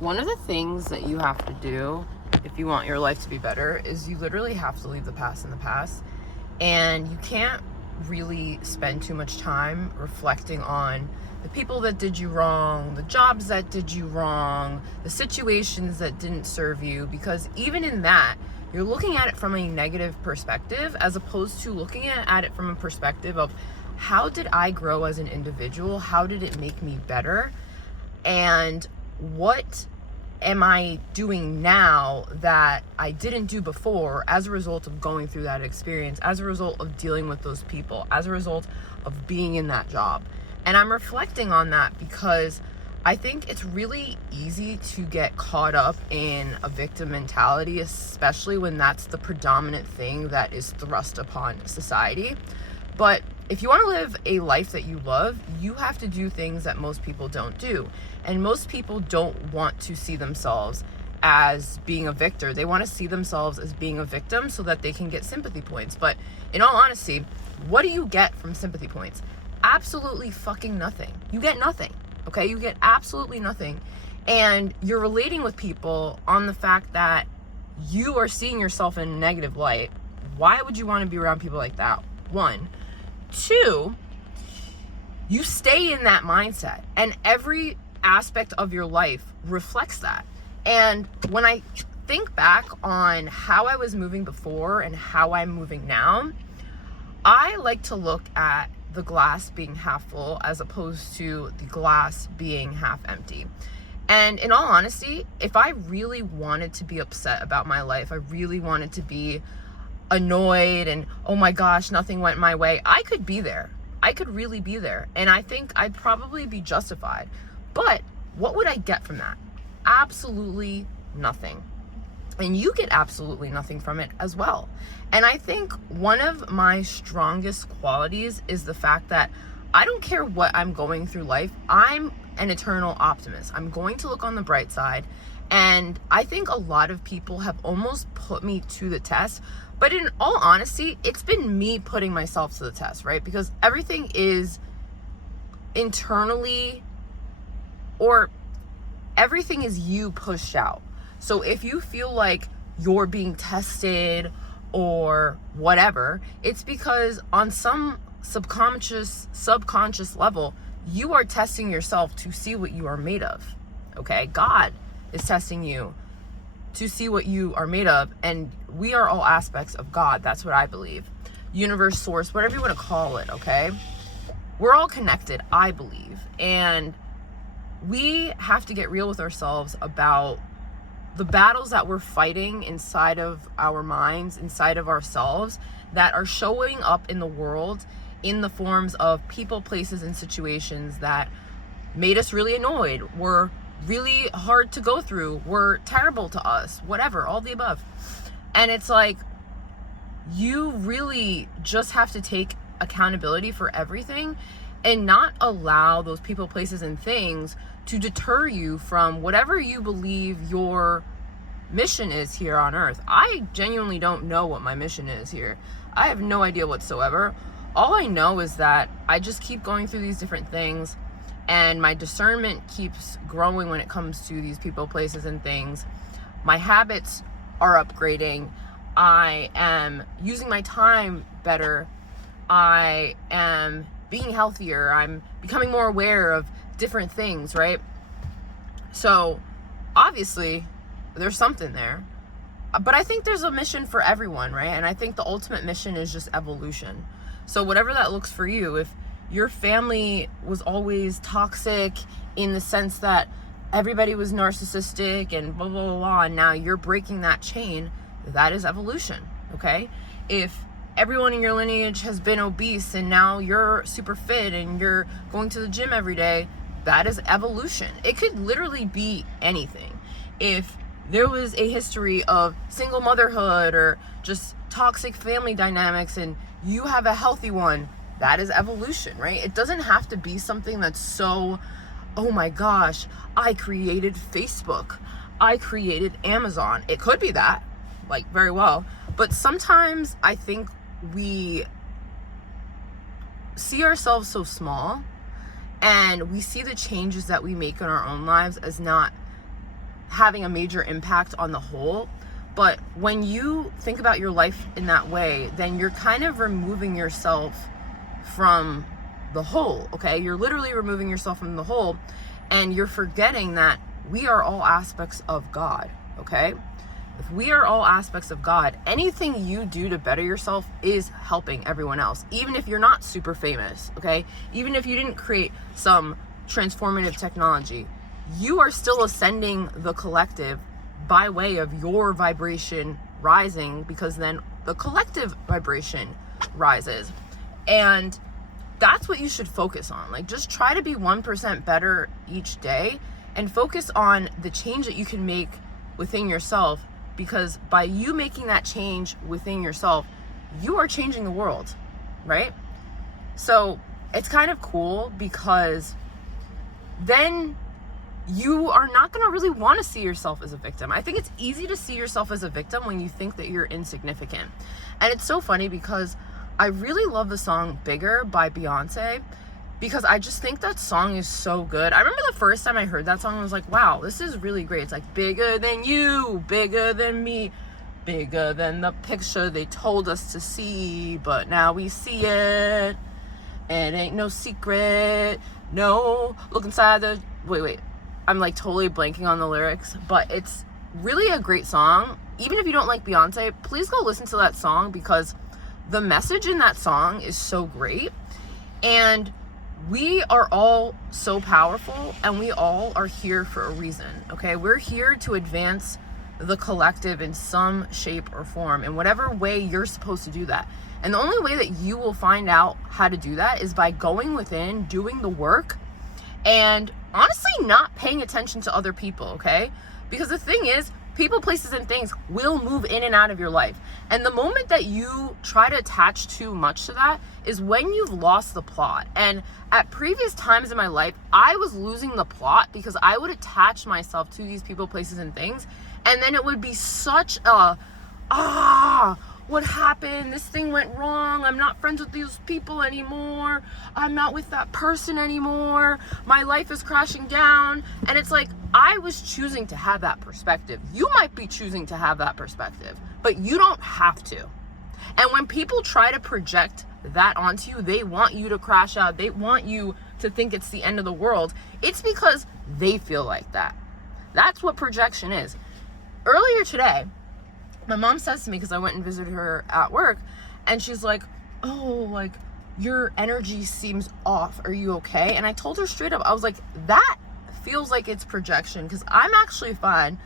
One of the things that you have to do if you want your life to be better is you literally have to leave the past in the past. And you can't really spend too much time reflecting on the people that did you wrong, the jobs that did you wrong, the situations that didn't serve you, because even in that, you're looking at it from a negative perspective as opposed to looking at it from a perspective of how did I grow as an individual? How did it make me better? And what am I doing now that I didn't do before as a result of going through that experience, as a result of dealing with those people, as a result of being in that job? And I'm reflecting on that because I think it's really easy to get caught up in a victim mentality, especially when that's the predominant thing that is thrust upon society. But if you want to live a life that you love, you have to do things that most people don't do. And most people don't want to see themselves as being a victor. They want to see themselves as being a victim so that they can get sympathy points. But in all honesty, what do you get from sympathy points? Absolutely fucking nothing. You get nothing, okay? You get absolutely nothing. And you're relating with people on the fact that you are seeing yourself in a negative light. Why would you want to be around people like that? One. Two, you stay in that mindset, and every aspect of your life reflects that. And when I think back on how I was moving before and how I'm moving now, I like to look at the glass being half full as opposed to the glass being half empty. And in all honesty, if I really wanted to be upset about my life, I really wanted to be annoyed and, oh my gosh, nothing went my way, I could be there. I could really be there. And I think I'd probably be justified. But what would I get from that? Absolutely nothing. And you get absolutely nothing from it as well. And I think one of my strongest qualities is the fact that I don't care what I'm going through life. I'm an eternal optimist. I'm going to look on the bright side. And I think a lot of people have almost put me to the test. But in all honesty, it's been me putting myself to the test, right? Because everything is internally, or everything is you pushed out. So if you feel like you're being tested or whatever, it's because on some subconscious level, you are testing yourself to see what you are made of, okay? God is testing you to see what you are made of, and we are all aspects of God. That's what I believe. Universe, source, whatever you want to call it, okay? We're all connected, I believe, and we have to get real with ourselves about the battles that we're fighting inside of our minds, inside of ourselves, that are showing up in the world in the forms of people, places, and situations that made us really annoyed, were really hard to go through, were terrible to us, whatever, all the above. And it's like, you really just have to take accountability for everything and not allow those people, places, and things to deter you from whatever you believe your mission is here on earth. I genuinely don't know what my mission is here. I have no idea whatsoever. All I know is that I just keep going through these different things, and my discernment keeps growing when it comes to these people, places, and things. My habits are upgrading. I am using my time better. I am being healthier. I'm becoming more aware of different things, right? So obviously there's something there. But I think there's a mission for everyone, right? And I think the ultimate mission is just evolution. So whatever that looks for you, if your family was always toxic in the sense that everybody was narcissistic and blah, blah, blah, blah, and now you're breaking that chain, that is evolution, okay? If everyone in your lineage has been obese and now you're super fit and you're going to the gym every day, that is evolution. It could literally be anything. If there was a history of single motherhood or just toxic family dynamics and you have a healthy one, that is evolution, right? It doesn't have to be something that's so, oh my gosh, I created Facebook, I created Amazon. It could be that, like, very well. But sometimes I think we see ourselves so small, and we see the changes that we make in our own lives as not having a major impact on the whole. But when you think about your life in that way, then you're kind of removing yourself from the whole, okay? You're literally removing yourself from the whole, and you're forgetting that we are all aspects of God, okay? If we are all aspects of God, anything you do to better yourself is helping everyone else, even if you're not super famous, okay? Even if you didn't create some transformative technology, you are still ascending the collective by way of your vibration rising, because then the collective vibration rises. And that's what you should focus on. Like, just try to be 1% better each day and focus on the change that you can make within yourself, because by you making that change within yourself, you are changing the world, right? So it's kind of cool, because then you are not going to really want to see yourself as a victim. I think it's easy to see yourself as a victim when you think that you're insignificant. And it's so funny because I really love the song Bigger by Beyonce, because I just think that song is so good. I remember the first time I heard that song, I was like, wow, this is really great. It's like, bigger than you, bigger than me, bigger than the picture they told us to see, but now we see it. It ain't no secret. No, look inside the... Wait. I'm like totally blanking on the lyrics, but it's really a great song. Even if you don't like Beyonce, please go listen to that song, because the message in that song is so great. And we are all so powerful, and we all are here for a reason, okay? We're here to advance the collective in some shape or form, in whatever way you're supposed to do that. And the only way that you will find out how to do that is by going within, doing the work, and honestly not paying attention to other people, okay? Because the thing is, people, places, and things will move in and out of your life. And the moment that you try to attach too much to that is when you've lost the plot. And at previous times in my life, I was losing the plot because I would attach myself to these people, places, and things. And then it would be such a, what happened? This thing went wrong. I'm not friends with these people anymore. I'm not with that person anymore. My life is crashing down. And it's like, I was choosing to have that perspective. You might be choosing to have that perspective, but you don't have to. And when people try to project that onto you, they want you to crash out. They want you to think it's the end of the world. It's because they feel like that. That's what projection is. Earlier today, my mom says to me, because I went and visited her at work, and she's like, oh, like, your energy seems off. Are you okay? And I told her straight up, I was like, that feels like it's projection, because I'm actually fine.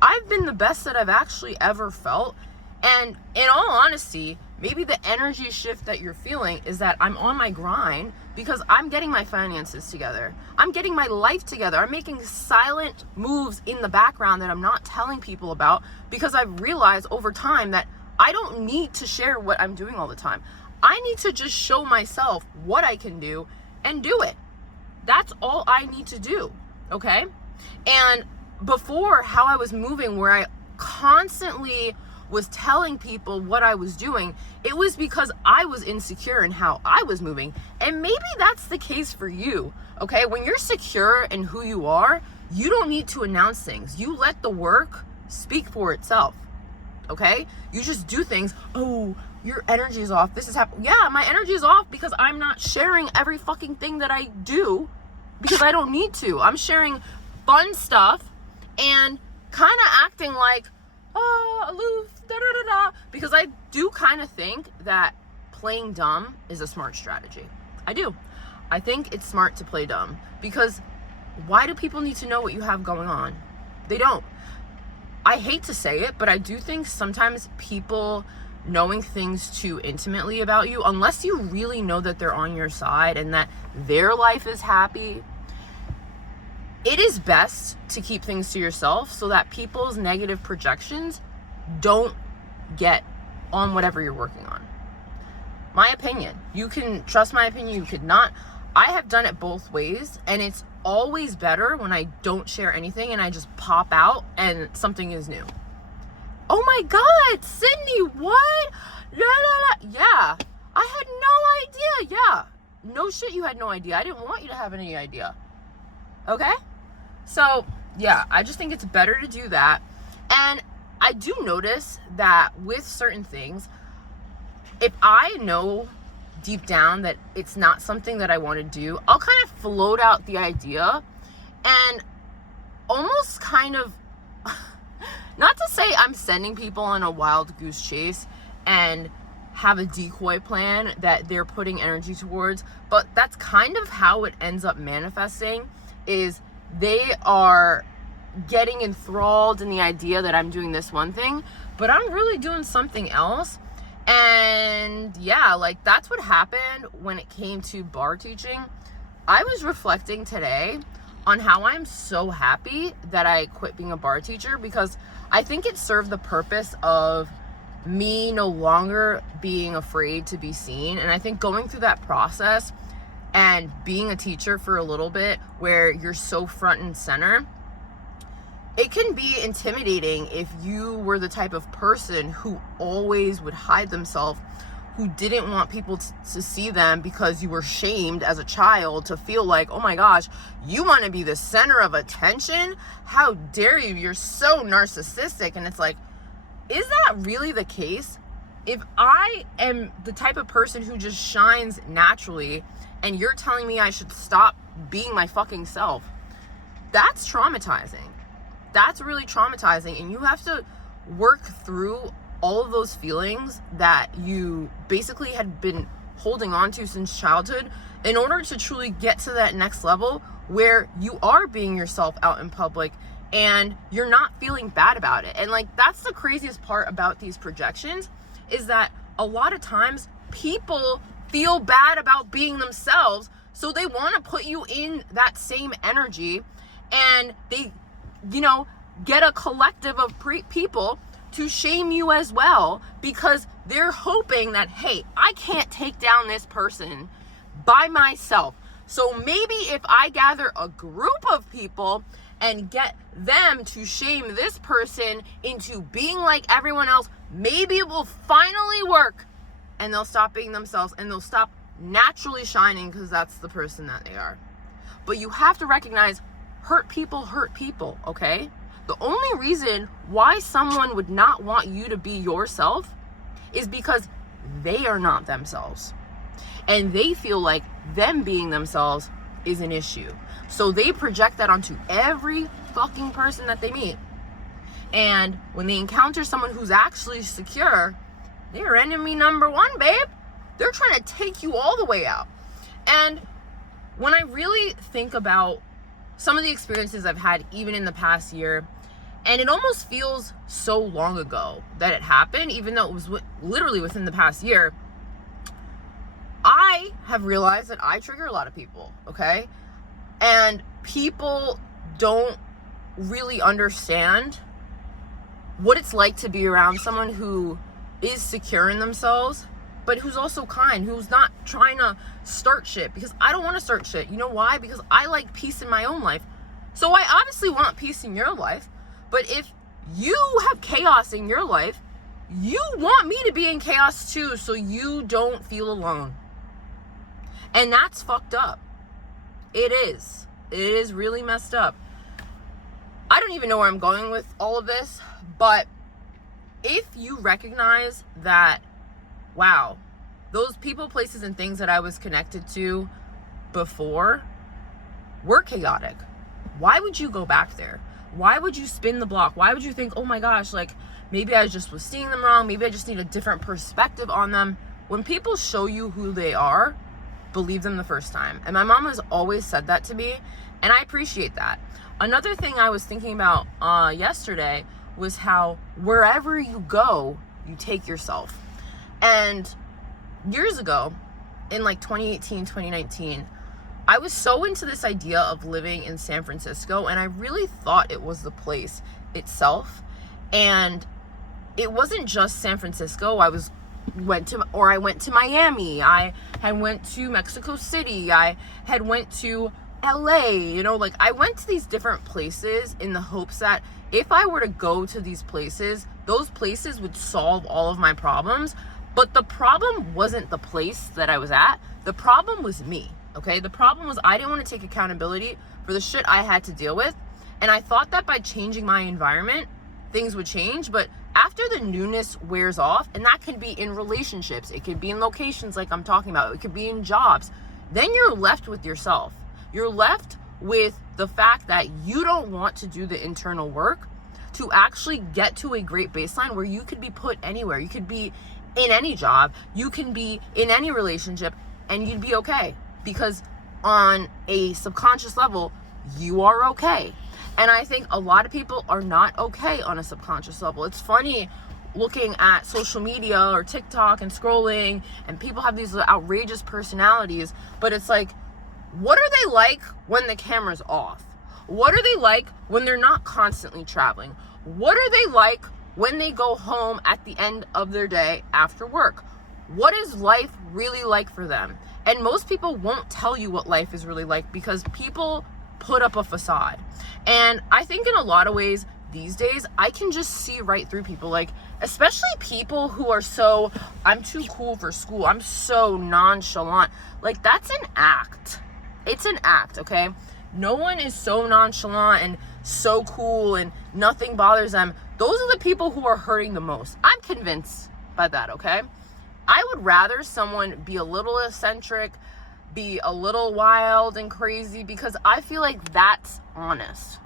I've been the best that I've actually ever felt. And in all honesty, maybe the energy shift that you're feeling is that I'm on my grind because I'm getting my finances together. I'm getting my life together. I'm making silent moves in the background that I'm not telling people about, because I've realized over time that I don't need to share what I'm doing all the time. I need to just show myself what I can do and do it. That's all I need to do, okay? And before, how I was moving, where I constantly was telling people what I was doing, it was because I was insecure in how I was moving. And maybe that's the case for you, okay? When you're secure in who you are, you don't need to announce things. You let the work speak for itself, okay? You just do things. Oh, your energy is off. This is happening. Yeah, my energy is off because I'm not sharing every fucking thing that I do, because I don't need to. I'm sharing fun stuff and kind of acting like, aloof, because I do kind of think that playing dumb is a smart strategy. I do. I think it's smart to play dumb, because why do people need to know what you have going on? They don't. I hate to say it, but I do think sometimes people knowing things too intimately about you, unless you really know that they're on your side and that their life is happy, it is best to keep things to yourself so that people's negative projections don't get on whatever you're working on. My opinion. You can trust my opinion, you could not. I have done it both ways, and it's always better when I don't share anything and I just pop out and something is new. Oh my God, Sydney, what? Yeah, I had no idea. Yeah, no shit, you had no idea. I didn't want you to have any idea. Okay? So yeah, I just think it's better to do that. And I do notice that with certain things, if I know deep down that it's not something that I want to do, I'll kind of float out the idea and almost kind of, not to say I'm sending people on a wild goose chase and have a decoy plan that they're putting energy towards, but that's kind of how it ends up manifesting, is they are getting enthralled in the idea that I'm doing this one thing, but I'm really doing something else. And yeah, like that's what happened when it came to bar teaching. I was reflecting today on how I'm so happy that I quit being a bar teacher, because I think it served the purpose of me no longer being afraid to be seen. And I think going through that process and being a teacher for a little bit where you're so front and center, it can be intimidating if you were the type of person who always would hide themselves, who didn't want people to see them because you were shamed as a child to feel like, oh my gosh, you want to be the center of attention? How dare you? You're so narcissistic. And it's like, is that really the case? If I am the type of person who just shines naturally and you're telling me I should stop being my fucking self, that's traumatizing. That's really traumatizing. And you have to work through all of those feelings that you basically had been holding on to since childhood in order to truly get to that next level where you are being yourself out in public and you're not feeling bad about it. And like, that's the craziest part about these projections, is that a lot of times people feel bad about being themselves, so they want to put you in that same energy, and they, you know, get a collective of people to shame you as well, because they're hoping that, hey, I can't take down this person by myself. So maybe if I gather a group of people and get them to shame this person into being like everyone else, maybe it will finally work and they'll stop being themselves and they'll stop naturally shining, because that's the person that they are. But you have to recognize, hurt people, okay? The only reason why someone would not want you to be yourself is because they are not themselves. And they feel like them being themselves is an issue. So they project that onto every fucking person that they meet. And when they encounter someone who's actually secure, they're enemy number one, babe. They're trying to take you all the way out. And when I really think about some of the experiences I've had even in the past year, and it almost feels so long ago that it happened, even though it was literally within the past year, I have realized that I trigger a lot of people, okay? And people don't really understand what it's like to be around someone who is secure in themselves, but who's also kind, who's not trying to start shit, because I don't want to start shit. You know why? Because I like peace in my own life. So I obviously want peace in your life, but if you have chaos in your life, you want me to be in chaos too, so you don't feel alone. And that's fucked up. It is. It is really messed up. I don't even know where I'm going with all of this, but if you recognize that, wow, those people, places, and things that I was connected to before were chaotic, why would you go back there? Why would you spin the block? Why would you think, oh my gosh, like maybe I just was seeing them wrong. Maybe I just need a different perspective on them. When people show you who they are, believe them the first time. And my mom has always said that to me, and I appreciate that. Another thing I was thinking about yesterday was how wherever you go, you take yourself. And years ago, in like 2018, 2019, I was so into this idea of living in San Francisco, and I really thought it was the place itself. And it wasn't just San Francisco. I went to Miami. I had went to Mexico City. I had went to LA. You know, like I went to these different places in the hopes that if I were to go to these places, those places would solve all of my problems. But the problem wasn't the place that I was at. The problem was me, okay? The problem was I didn't want to take accountability for the shit I had to deal with. And I thought that by changing my environment, things would change. But after the newness wears off, and that can be in relationships, it could be in locations like I'm talking about, it could be in jobs, then you're left with yourself. You're left with the fact that you don't want to do the internal work to actually get to a great baseline where you could be put anywhere. You could be in any job, you can be in any relationship, and you'd be okay, because on a subconscious level, you are okay. And I think a lot of people are not okay on a subconscious level. It's funny looking at social media or TikTok and scrolling, and people have these outrageous personalities, but it's like, what are they like when the camera's off? What are they like when they're not constantly traveling? What are they like when they go home at the end of their day after work? What is life really like for them? And most people won't tell you what life is really like, because people put up a facade. And I think in a lot of ways these days, I can just see right through people, like, especially people who are so, I'm too cool for school, I'm so nonchalant. Like, that's an act. It's an act, okay? No one is so nonchalant and so cool and nothing bothers them. Those are the people who are hurting the most. I'm convinced by that, okay? I would rather someone be a little eccentric, be a little wild and crazy, because I feel like that's honest.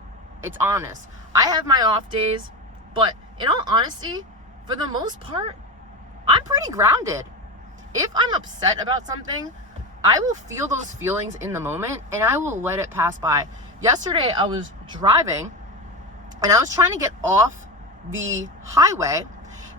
It's honest. I have my off days, but in all honesty, for the most part, I'm pretty grounded. If I'm upset about something, I will feel those feelings in the moment and I will let it pass by. Yesterday, I was driving and I was trying to get off the highway,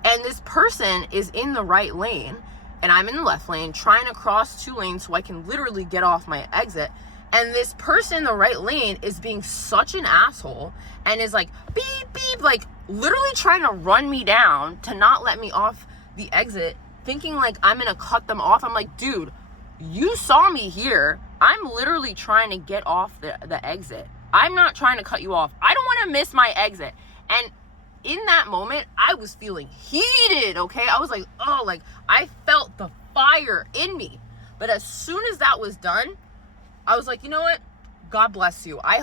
and this person is in the right lane and I'm in the left lane trying to cross 2 lanes so I can literally get off my exit. And this person in the right lane is being such an asshole and is like, beep, beep, like literally trying to run me down to not let me off the exit, thinking like I'm gonna cut them off. I'm like, dude, you saw me here. I'm literally trying to get off the exit. I'm not trying to cut you off. I don't want to miss my exit. And in that moment, I was feeling heated, okay? I was like, oh, like I felt the fire in me. But as soon as that was done, I was like, you know what? God bless you. I